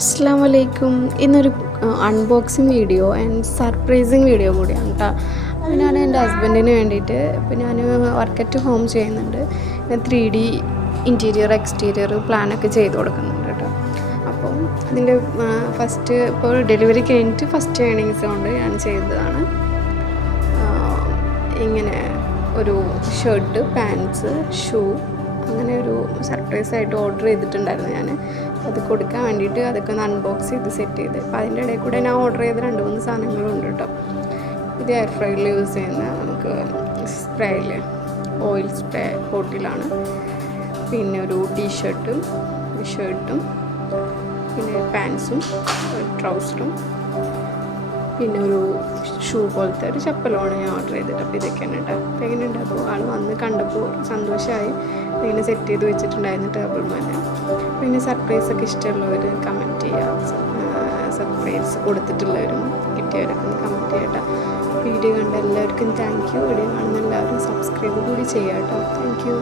അസ്സാം വലൈക്കും. ഇന്നൊരു unboxing video and surprising video കൂടിയാണ് കേട്ടോ. അപ്പോൾ ഞാൻ എൻ്റെ ഹസ്ബൻഡിന് വേണ്ടിയിട്ട് ഇപ്പോൾ ഞാൻ വർക്ക് അറ്റ് ഹോം ചെയ്യുന്നുണ്ട്. ഞാൻ 3D ഇൻറ്റീരിയർ എക്സ്റ്റീരിയർ പ്ലാനൊക്കെ ചെയ്ത് കൊടുക്കുന്നുണ്ട് കേട്ടോ. അപ്പം അതിൻ്റെ ഫസ്റ്റ് ഇപ്പോൾ ഡെലിവറി കഴിഞ്ഞിട്ട് ഫസ്റ്റ് ഏണിങ്സ് കൊണ്ട് ഞാൻ ചെയ്തതാണ്. ഇങ്ങനെ ഒരു ഷർട്ട്, പാൻറ്റ്സ്, ഷൂ, അങ്ങനെ ഒരു സർപ്രൈസായിട്ട് ഓർഡർ ചെയ്തിട്ടുണ്ടായിരുന്നു ഞാൻ. അത് കൊടുക്കാൻ വേണ്ടിയിട്ട് അതൊക്കെ ഒന്ന് അൺബോക്സ് ചെയ്ത് സെറ്റ് ചെയ്ത്. അപ്പോൾ അതിൻ്റെ ഇടയിൽ കൂടെ ഞാൻ ഓർഡർ ചെയ്ത 2-3 സാധനങ്ങളുണ്ട് കേട്ടോ. ഇത് എയർ ഫ്രൈയിൽ യൂസ് ചെയ്യുന്ന നമുക്ക് സ്പ്രേയിൽ ഓയിൽ സ്പ്രേ ബോട്ടിലാണ്. പിന്നെ ഒരു ടീഷർട്ടും ഷർട്ടും, പിന്നെ പാൻസും ട്രൗസറും, പിന്നെ ഒരു ഷൂ പോലത്തെ ഒരു ചപ്പലമാണ് ഞാൻ ഓർഡർ ചെയ്തിട്ട്. അപ്പോൾ ഇതൊക്കെയാണ് കേട്ടോ. അപ്പോൾ എങ്ങനെയുണ്ട്? അപ്പോൾ ആൾ വന്ന് കണ്ടപ്പോൾ സന്തോഷമായി. ഇങ്ങനെ സെറ്റ് ചെയ്ത് വെച്ചിട്ടുണ്ടായിരുന്നു ടേബിൾ മേലെ. പിന്നെ സർപ്രൈസൊക്കെ ഇഷ്ടമുള്ളവർ കമൻറ്റ് ചെയ്യുക. സർപ്രൈസ് കൊടുത്തിട്ടുള്ളവരും കിട്ടിയവരൊക്കെ ഒന്ന് കമൻറ്റ് ചെയ്യട്ടോ. വീഡിയോ കണ്ട എല്ലാവർക്കും താങ്ക് യു. വീഡിയോ കാണുന്ന എല്ലാവരും സബ്സ്ക്രൈബ് കൂടി ചെയ്യാം കേട്ടോ. Thank you.